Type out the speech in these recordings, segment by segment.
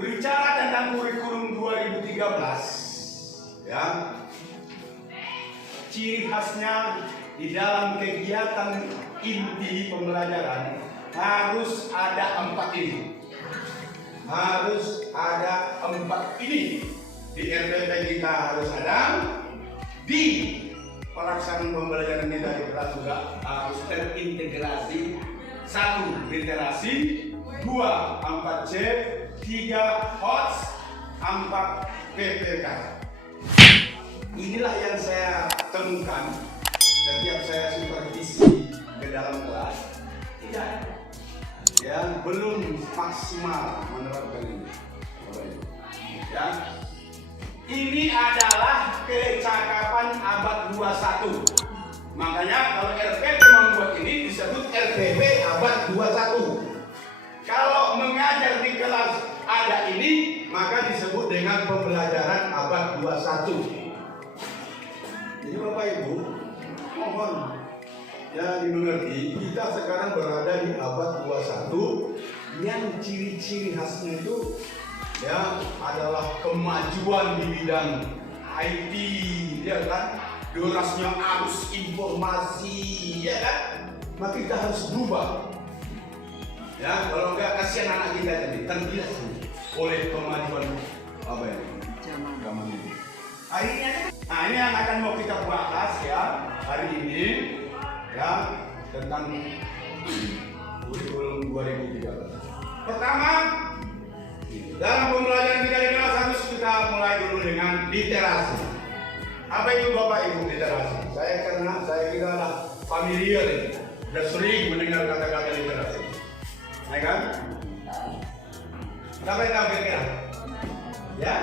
berbicara tentang kurikulum 2013, ya, ciri khasnya di dalam kegiatan inti pembelajaran harus ada 4 ini. Harus ada 4 ini. Di RPP kita harus ada, di pelaksanaan pembelajaran kita di kelas juga harus terintegrasi. 1. Literasi, 2. 4C, 3. HOTS, 4. PPK. Inilah yang saya temukan setiap saya supervisi ke dalam kelas. Tidak, ya, belum maksimal menerapkan ini. Ya, ini adalah kecakapan abad 21. Makanya kalau RPP membuat ini disebut RPP abad 21. Kalau mengajar di kelas ada ini, maka disebut dengan pembelajaran abad 21. Jadi Bapak Ibu, mohon ya dimengerti, kita sekarang berada di abad 21 yang ciri-ciri khasnya itu ya adalah kemajuan di bidang IT, ya kan? Derasnya arus informasi, ya kan? Maka kita harus berubah. Ya, kalau enggak kasihan anak kita tadi terbilas oleh kemajuan apa ya? Zaman ini. Nah, ini yang akan mau kita bahas ya hari ini, ya, tentang kurikulum 2013. Pertama, dalam pembelajaran kita di kelas harus kita mulai dulu dengan literasi. Apa itu Bapak Ibu literasi? Karena saya kira lah familiar ini, sudah sering mendengar kata-kata literasi, ya kan? Siapa yang tahu kira-kira? Ya,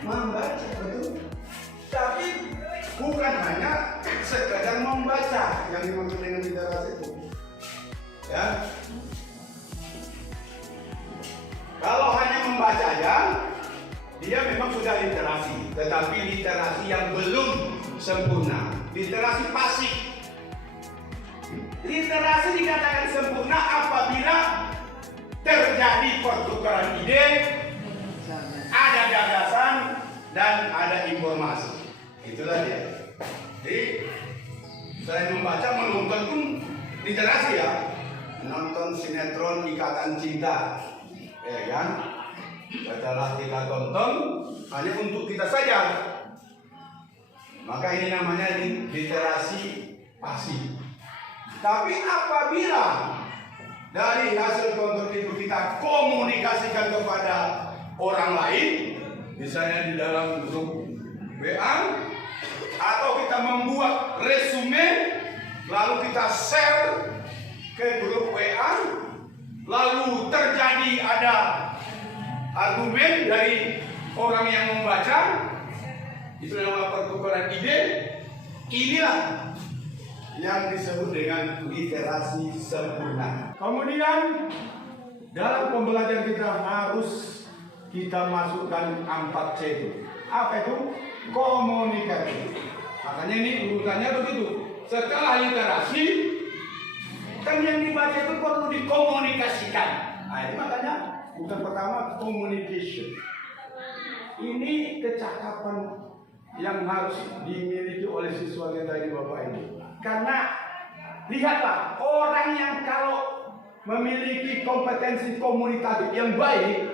membaca, betul. Tapi bukan hanya sekadar membaca yang dimaksud dengan literasi itu, ya. Kalau hanya membaca aja, dia memang sudah literasi, tetapi literasi yang belum sempurna, literasi pasif. Literasi dikatakan sempurna apabila terjadi pertukaran ide, ada gagasan, dan ada informasi. Itulah dia. Jadi, selain membaca, menonton pun literasi ya. Menonton sinetron Ikatan Cinta, ya kan? Setelah kita tonton hanya untuk kita saja, maka ini namanya literasi pasif. Tapi apabila dari hasil tonton itu kita komunikasikan kepada orang lain, misalnya di dalam grup WA, atau kita membuat resume lalu kita share ke grup WA, lalu terjadi ada argumen dari orang yang membaca, itu namanya pertukaran ide. Inilah yang disebut dengan literasi sempurna. Kemudian dalam pembelajaran kita harus kita masukkan 4C itu. Apa itu? Komunikasi. Makanya ini urutannya begitu. Setelah literasi, kan yang dibaca itu perlu dikomunikasikan. Nah, ini makanya urutan pertama communication. Ini kecakapan yang harus dimiliki oleh siswa kita ini Bapak ini. Karena lihatlah, orang yang kalau memiliki kompetensi komunikatif yang baik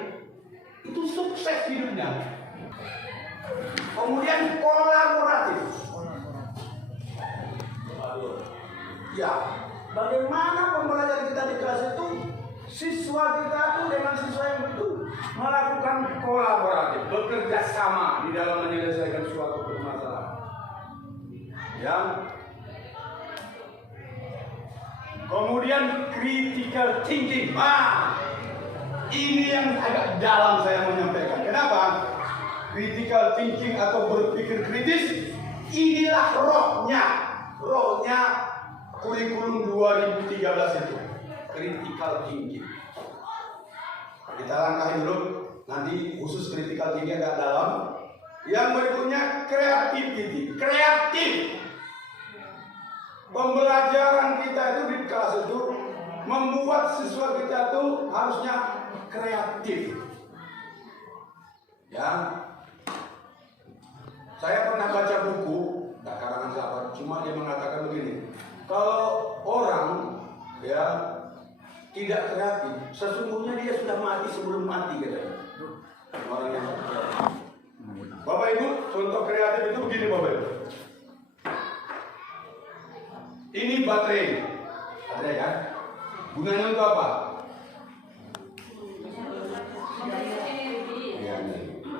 itu sukses hidupnya. Kemudian kolaboratif. Ya, bagaimana pembelajaran kita di kelas itu, siswa kita itu dengan siswa yang betul melakukan kolaboratif, bekerja sama di dalam menyelesaikan suatu permasalahan. Ya. Kemudian critical thinking. Ini yang agak dalam saya menyampaikan. Kenapa? Critical thinking atau berpikir kritis, inilah rohnya kurikulum 2013 itu. Critical thinking. Kita langkahi dulu, nanti khusus critical thinking agak dalam. Yang berikutnya creativity, kreatif. Pembelajaran kita itu di kelas itu membuat siswa kita itu harusnya kreatif. Ya, saya pernah baca buku, nggak karangan sahabat, cuma dia mengatakan begini, kalau orang ya tidak kreatif, sesungguhnya dia sudah mati sebelum mati katanya. Orang yang Bapak Ibu, contoh kreatif itu begini Bapak Ibu. Ini baterai, ada ya? Gunanya untuk apa?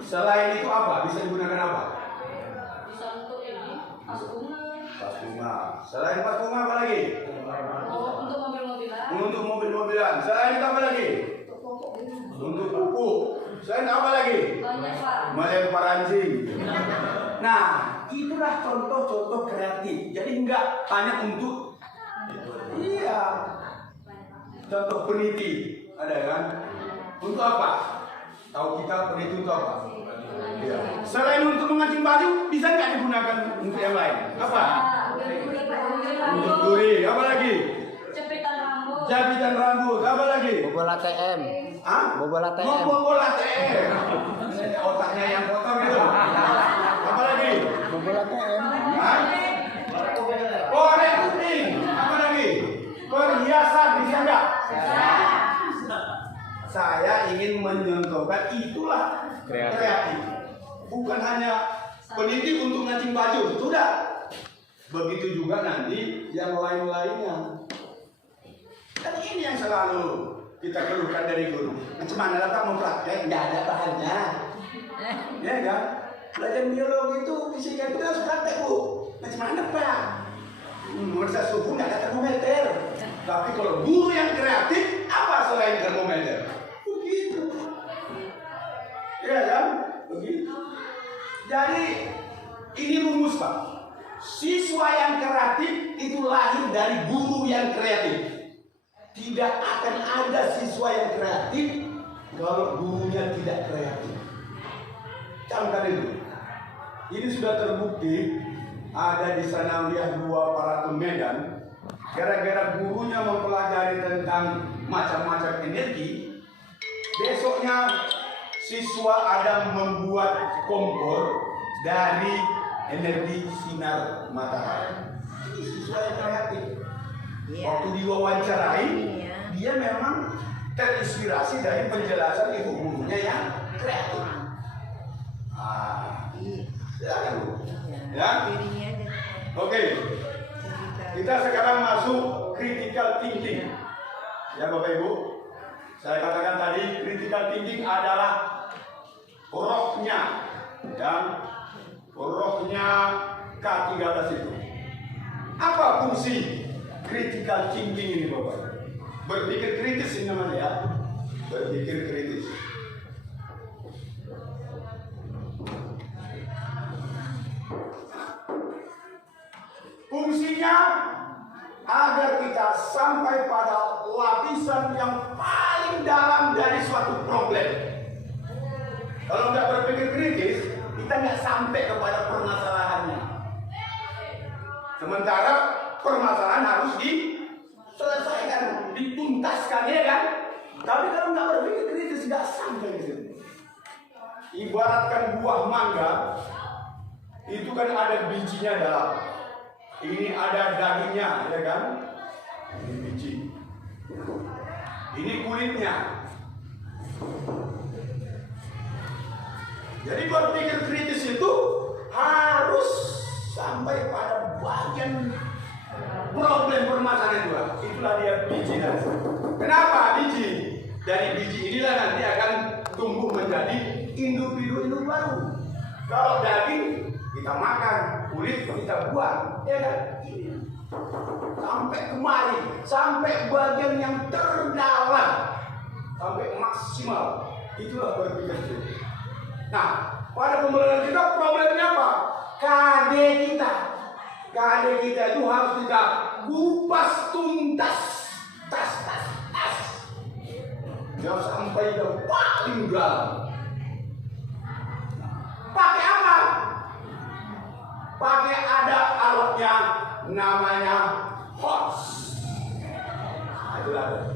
Selain itu apa? Bisa digunakan apa? Bisa untuk ini, pas bunga. Pas bunga. Selain pas bunga apa lagi? Oh, untuk mobil-mobilan. Untuk mobil-mobilan. Selain itu apa lagi? Untuk pupuk. Selain apa lagi? Melempar anjing. Nah, itulah contoh-contoh kreatif. Jadi enggak hanya untuk contoh peniti ada kan? Untuk apa? Tahu kita peniti untuk apa? Ya. Selain untuk mengancing baju, bisa nggak digunakan untuk yang lain? Apa? Untuk duri. Apa lagi? Jepitan rambut. Jepitan rambut. Apa lagi? Bobol ATM. Hah? Bobol ATM. Bobol ATM. Otaknya yang kotor gitu. Apa lagi? Bobol ATM. Hah? Korek kuping. Apa lagi? Perhiasan bisa nggak? Saya ingin menyontohkan itulah kreatif. Bukan hanya peniti untuk ngancing baju, sudah. Begitu juga nanti yang lain-lainnya. Dan ini yang selalu kita keluhkan dari guru. Macam mana datang mau praktek, nggak ada bahannya. Ya kan? Belajar biologi itu, fisika itu harus praktek, Bu. Macam mana Pak? Merasa suhu nggak ada termometer. Tapi kalau guru yang kreatif, apa selain termometer? Begitu. Ya kan? Begitu. Jadi ini rumus Pak. Siswa yang kreatif itu lahir dari guru yang kreatif. Tidak akan ada siswa yang kreatif kalau gurunya tidak kreatif. Camkan itu. Ini sudah terbukti ada di Sanawiyah 2 Paraton Medan. Gara-gara gurunya mempelajari tentang macam-macam energi, besoknya siswa ada membuat kompor dari energi sinar matahari. Ini siswa yang kreatif. Waktu diwawancarai, dia memang terinspirasi dari penjelasan ibu gurunya yang kreatif. Silakan Bu. Ya. Oke. Kita sekarang masuk critical thinking. Ya Bapak Ibu, saya katakan tadi critical thinking adalah rohnya, dan rohnya K13 itu. Apa fungsi critical thinking ini Bapak? Berpikir kritis ini namanya ya. Berpikir kritis. Fungsinya agar kita sampai pada lapisan yang paling dalam dari suatu problem. Kalau nggak berpikir kritis, kita nggak sampai kepada permasalahannya. Sementara permasalahan harus diselesaikan, dituntaskan, ya kan? Tapi kalau nggak berpikir kritis, nggak sampai di situ. Ibaratkan buah mangga, itu kan ada bijinya dalam. Ini ada dagingnya, ya kan? Ini biji. Ini kulitnya. Jadi berpikir kritis itu harus sampai pada bagian problem permasalahan juga. Itulah dia biji nanti. Kenapa biji? Dari biji inilah nanti akan tumbuh menjadi individu baru. Kalau daging kita makan, kulit kita buang, ya kan? Sampai kemari, sampai bagian yang terdalam, sampai maksimal. Itulah berpikir kritis. Nah, pada pembelajaran kita problemnya apa? KD kita. KD kita itu harus kita kupas tuntas. Tas. Jangan sampai ke paling dalam. Pakai apa? Pakai ada alatnya namanya hots. Itulah.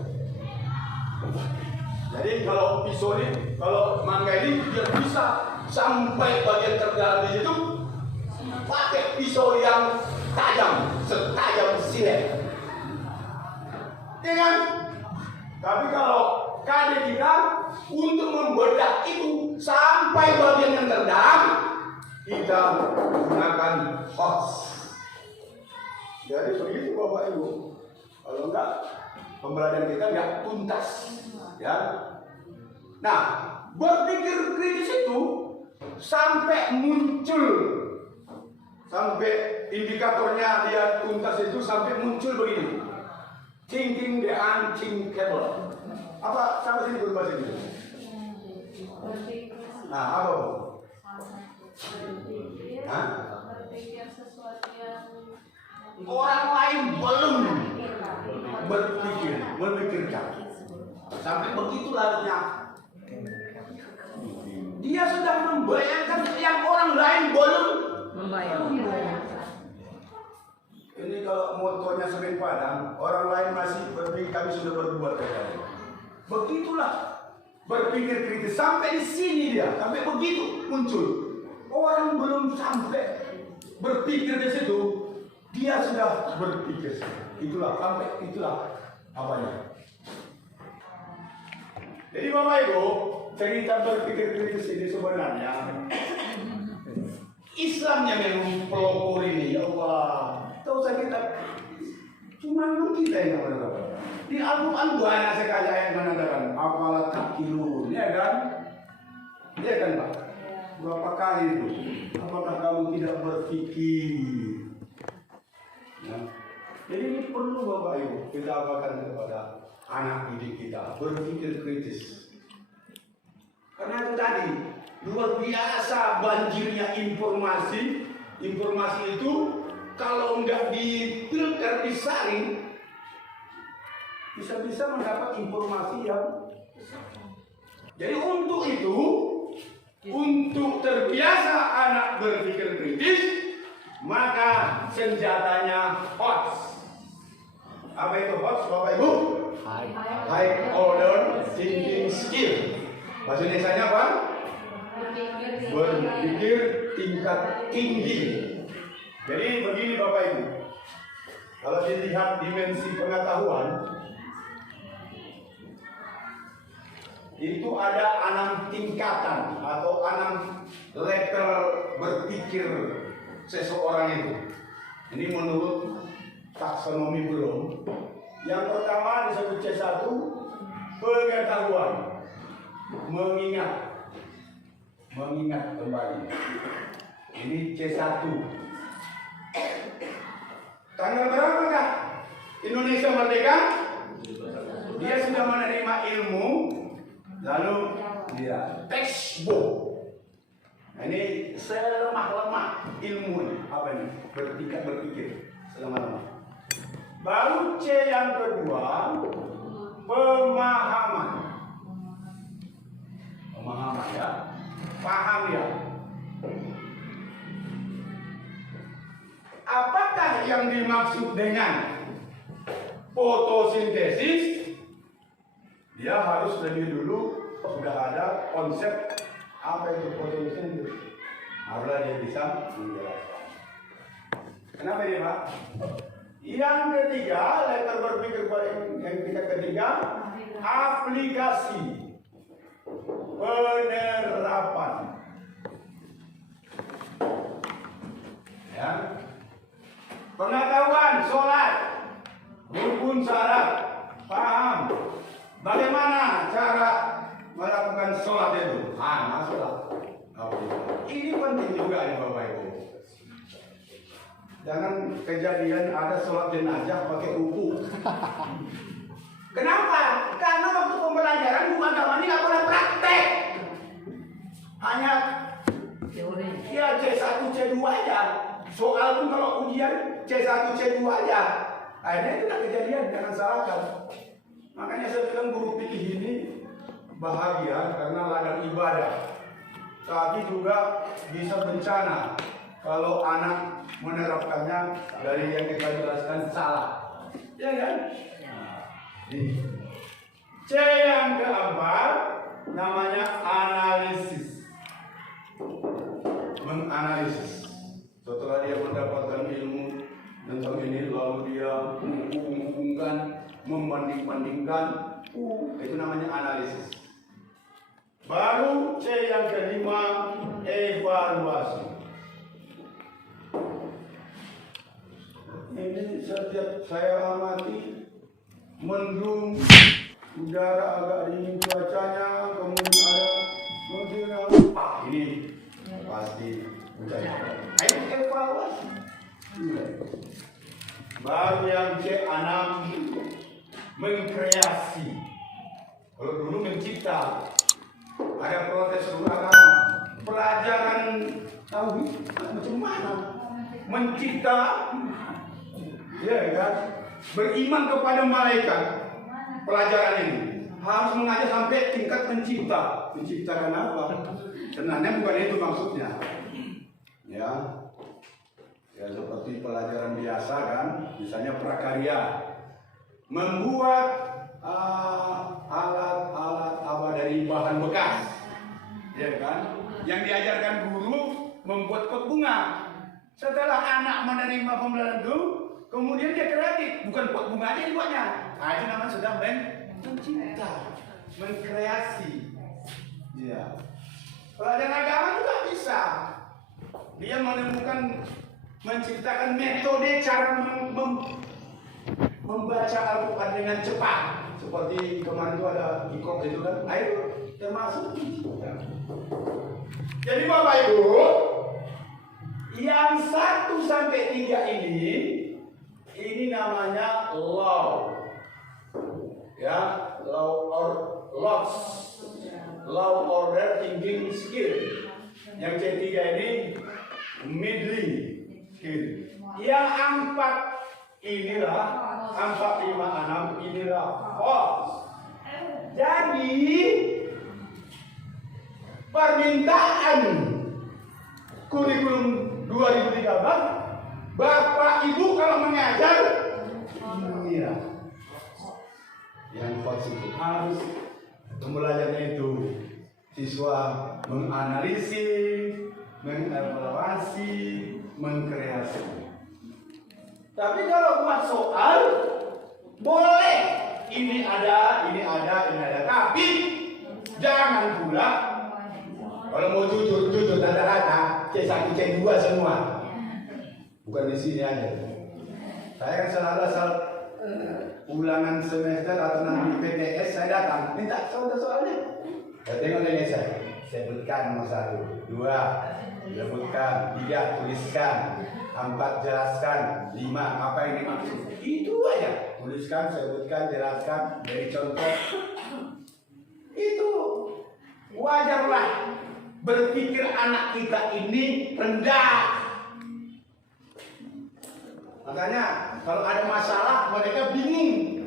Jadi kalau pisau ini, kalau mangga ini dia bisa sampai bagian terdalam di situ pakai pisau yang tajam, setajam silet. Ya kan? Tapi kalau KD kita untuk membedah itu sampai bagian yang terdalam, kita gunakan hots. Jadi begitu Bapak Ibu. Kalau enggak, pembelajaran kita enggak tuntas. Ya. Nah, berpikir kritis itu sampai muncul, sampai indikatornya dia tuntas itu sampai muncul begini. Thinking the unthinkable. Apa sampai sini berbahasa Inggris? Nah, apa? Hah? Orang lain belum memikirkan. Sampai begitu larutnya. Dia sudah membayangkan yang orang lain belum membayangkan. Ini kalau motonya Semen Padang, orang lain masih berpikir kami sudah berbuat kali. Begitulah berpikir kritis sampai di sini dia, sampai begitu muncul. Orang belum sampai berpikir di situ, dia sudah berpikir. Itulah sampai itulah apanya. Jadi Bapak Ibu, cerita berpikir kritis ini sebenarnya Islamnya memang pelopor ini, ya Allah. Tahu saya kita cuma kita yang menentukan. Di Al-Quran banyak sekali ayat menandakan apalah takilun, ya kan? Ya kan Pak? Berapa kali itu? Apakah kamu tidak berpikir? Ya. Jadi ini perlu Bapak Ibu kita apakan kepada anak didik kita berpikir kritis. Karena itu tadi luar biasa banjirnya informasi. Informasi itu kalau nggak difilter, disaring, bisa-bisa mendapat informasi yang jadi untuk itu, untuk terbiasa anak berpikir kritis, maka senjatanya HOTS. Apa itu HOTS Bapak Ibu? High Order Thinking Skill. Bahasa Indonesianya apa? Berpikir tingkat tinggi. Jadi begini Bapak Ibu, kalau dilihat dimensi pengetahuan, itu ada 6 tingkatan atau 6 level berpikir seseorang itu. Ini menurut taksonomi belum. Yang pertama disebut C1, pengetahuan, mengingat kembali. Ini C1. Tanggal berapa kah Indonesia merdeka? Dia sudah menerima ilmu, lalu dia textbook. Nah, ini selemah-lemah ilmu ini. Apa ini? Bertingkat berpikir selemah-lemah. Baru C yang kedua, pemahaman. Pemahaman ya, paham ya. Apakah yang dimaksud dengan fotosintesis? Dia harus lebih dulu sudah ada konsep apa itu fotosintesis. Barulah dia bisa menjelaskan. Kenapa ini Pak? Yang ketiga, letter berpikir yang ketiga, aplikasi, penerapan. Ya. Pengetahuan sholat, rukun syarat, paham bagaimana cara melakukan sholat itu. Masuklah. Ini penting juga ya Bapak Ibu. Jangan kejadian ada sholat jenazah pakai buku. Kenapa? Karena waktu pembelajaran buku agama ini nggak pernah praktek. Hanya teori. Ya C1, C2 aja. Soal pun kalau ujian C1, C2 aja. Akhirnya itu udah kejadian, jangan salahkan. Makanya saya bilang guru fikih ini bahagia karena ladang ibadah. Tapi juga bisa bencana kalau anak menerapkannya dari yang kita jelaskan salah. Ya kan? C yang keempat namanya analisis. menganalisis. Setelah dia mendapatkan ilmu tentang ini, lalu dia menghubungkan, membanding-bandingkan, itu namanya analisis. Baru C yang kelima, evaluasi. Ini setiap saya amati, mendung, udara agak dingin cuacanya, kemudian ada ini pasti hujan. Ayo evaluasi. Baru yang C6, mengkreasi. Kalau dulu mencipta, ada protes dulu agama, pelajaran tahu macam mana mencipta, ya kan? Beriman kepada malaikat. Pelajaran ini harus mengajar sampai tingkat mencipta. Menciptakan apa? Sebenarnya bukan itu maksudnya. Ya, ya seperti pelajaran biasa kan, misalnya prakarya, membuat alat-alat apa dari bahan bekas, ya kan? Yang diajarkan guru membuat pot bunga. Setelah anak menerima pembelajaran itu, kemudian dia kreatif, bukan pot bunga aja dibuatnya. Nah, itu namanya sudah mencipta, mengkreasi. Ya. Pelajaran agama juga bisa. Dia menemukan, menciptakan metode cara membaca Al-Quran dengan cepat. Seperti kemarin itu ada ikop itu kan, ayo termasuk. Jadi Bapak Ibu, yang 1 sampai 3 ini namanya law. Ya, law order thinking skill. Yang ketiga ini middling skill. Yang 4 inilah 4, 5, 6 inilah force. Jadi permintaan kurikulum 2013, Bapak Ibu kalau mengajar inilah yang positif, harus pembelajarannya itu siswa menganalisis, mengevaluasi, mengkreasi. Tapi kalau buat soal boleh ini ada, tapi jangan pula kalau mau jujur rata-rata C1 C2 semua. Bukan di sini aja. Saya kan selalu asal ulangan semester atau nanti PTS saya datang minta soalnya. Saya tengok nilai saya. Sebutkan nomor 1, 2, sebutkan, 3, tuliskan, 4, jelaskan, 5, apa ini maksud. Itu aja. Tuliskan, sebutkan, jelaskan, dari contoh. Itu wajarlah berpikir anak kita ini rendah. Makanya kalau ada masalah mereka bingung.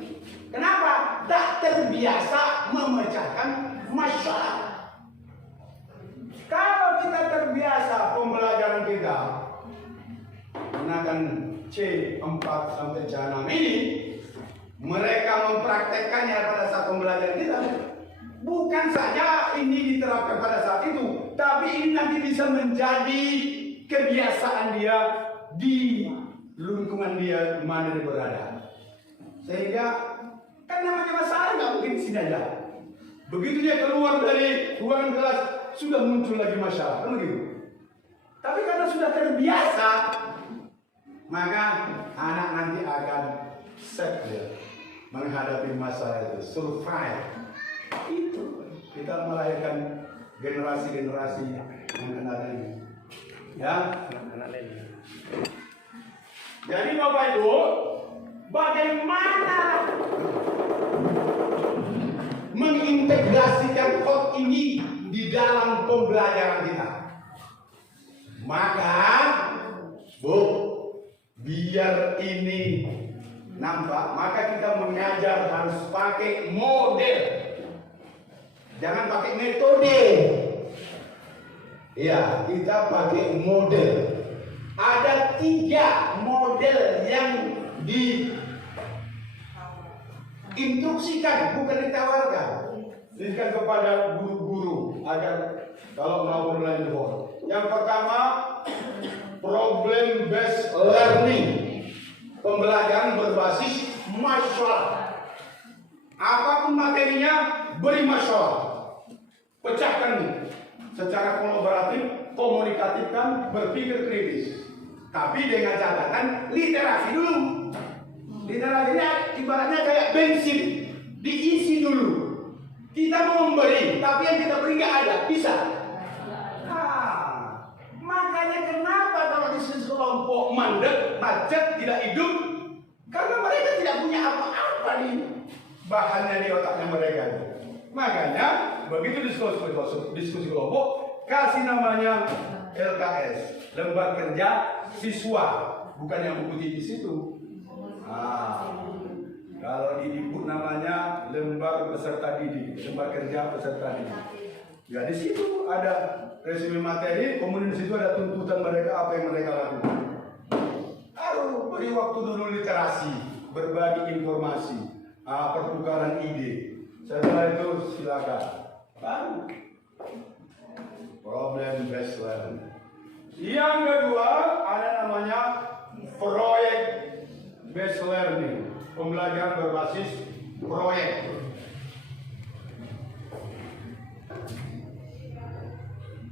Kenapa? Tak terbiasa memecahkan masalah. Kalau kita terbiasa pembelajaran kita menggunakan C4 sampai C6 ini, mereka mempraktekkannya pada saat pembelajaran kita. Bukan saja ini diterapkan pada saat itu, tapi ini nanti bisa menjadi kebiasaan dia di lingkungan dia di mana dia berada. Sehingga kan namanya masalah nggak mungkin sini aja. Begitu dia keluar dari ruangan kelas sudah muncul lagi masalah, kan begitu. Tapi karena sudah terbiasa, maka anak nanti akan set dia menghadapi masalah itu, survive. Itu kita melahirkan generasi-generasi yang akan ini. Ya, jadi Bapak Ibu, bagaimana mengintegrasikan kod ini di dalam pembelajaran kita? Maka, Bu, biar ini nampak, maka kita mengajar harus pakai model. Jangan pakai metode. Ya, kita pakai model. Ada 3 model yang diinstruksikan, bukan ditawarkan. Berikan kepada guru-guru agar kalau mau berlanjut. Yang pertama, problem based learning. Pembelajaran berbasis masalah. Apapun materinya, beri masalah. Pecahkan secara kolaboratif, komunikatifkan, berpikir kritis. Tapi dengan catatan literasi dulu. Literasinya ibaratnya kayak bensin, diisi dulu. Kita mau memberi, tapi yang kita beri nggak ada, bisa. Makanya kenapa kalau di sekelompok mandek, macet, tidak hidup? Karena mereka tidak punya apa-apa nih bahannya di otaknya mereka. Makanya begitu diskusi kelompok, kasih namanya LKS, lembar kerja siswa, bukan yang buku tipis itu. Kalau di ibu namanya lembar peserta didik, lembar kerja peserta didik. Ya di situ ada resume materi, kemudian di situ ada tuntutan mereka apa yang mereka lakukan. Harus beri waktu dulu literasi, berbagi informasi, pertukaran ide. Setelah itu silakan. Baru problem based learning. Yang kedua ada namanya proyek based learning, pembelajaran berbasis proyek.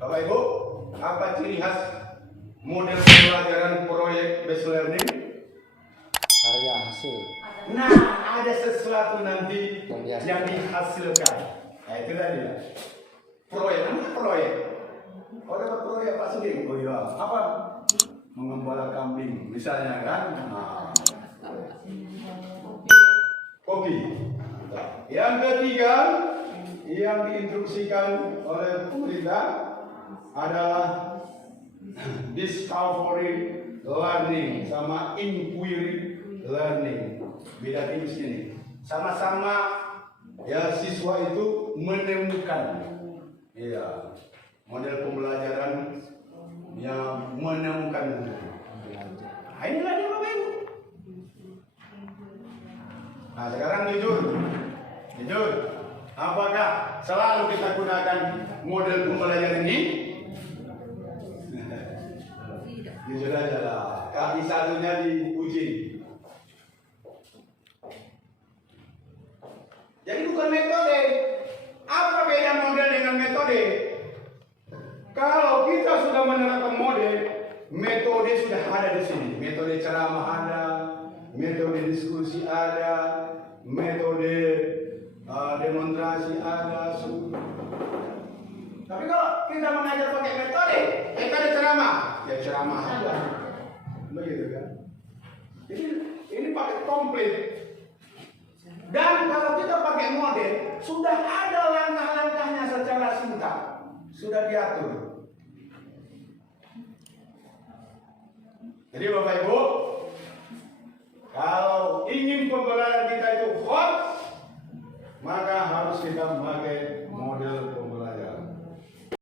Bapak Ibu, apa ciri khas model pembelajaran proyek based learning? Karya hasil. Nah, ada sesuatu nanti yang dihasilkan. Nah, itu tadi. Proyek, namanya proyek. Oh, dapat proyek Pak Sugeng. Oh iya, apa? Mengembala kambing, misalnya kan? Kopi. Yang ketiga, yang diinstruksikan oleh pemerintah adalah discovery learning sama inquiry learning. Beda tipis ini. Sama-sama ya siswa itu menemukan. Iya. Model pembelajaran yang menemukan. Nah, inilah dia Bapak Ibu. Nah, sekarang jujur. Apakah selalu kita gunakan model pembelajaran ini? Jujur aja lah. Kaki satunya diuji. Jadi bukan metode. Apa beda model dengan metode? Kalau kita sudah menerapkan model, metode sudah ada di sini. Metode ceramah ada, metode diskusi ada, metode demonstrasi ada. Tapi kalau kita mengajar pakai metode ceramah, ya ceramah saja. Begitu kan? Jadi ini pakai komplit. Dan kalau kita pakai model, sudah ada langkah-langkahnya secara singkat, sudah diatur. Jadi Bapak Ibu, kalau ingin pembelajaran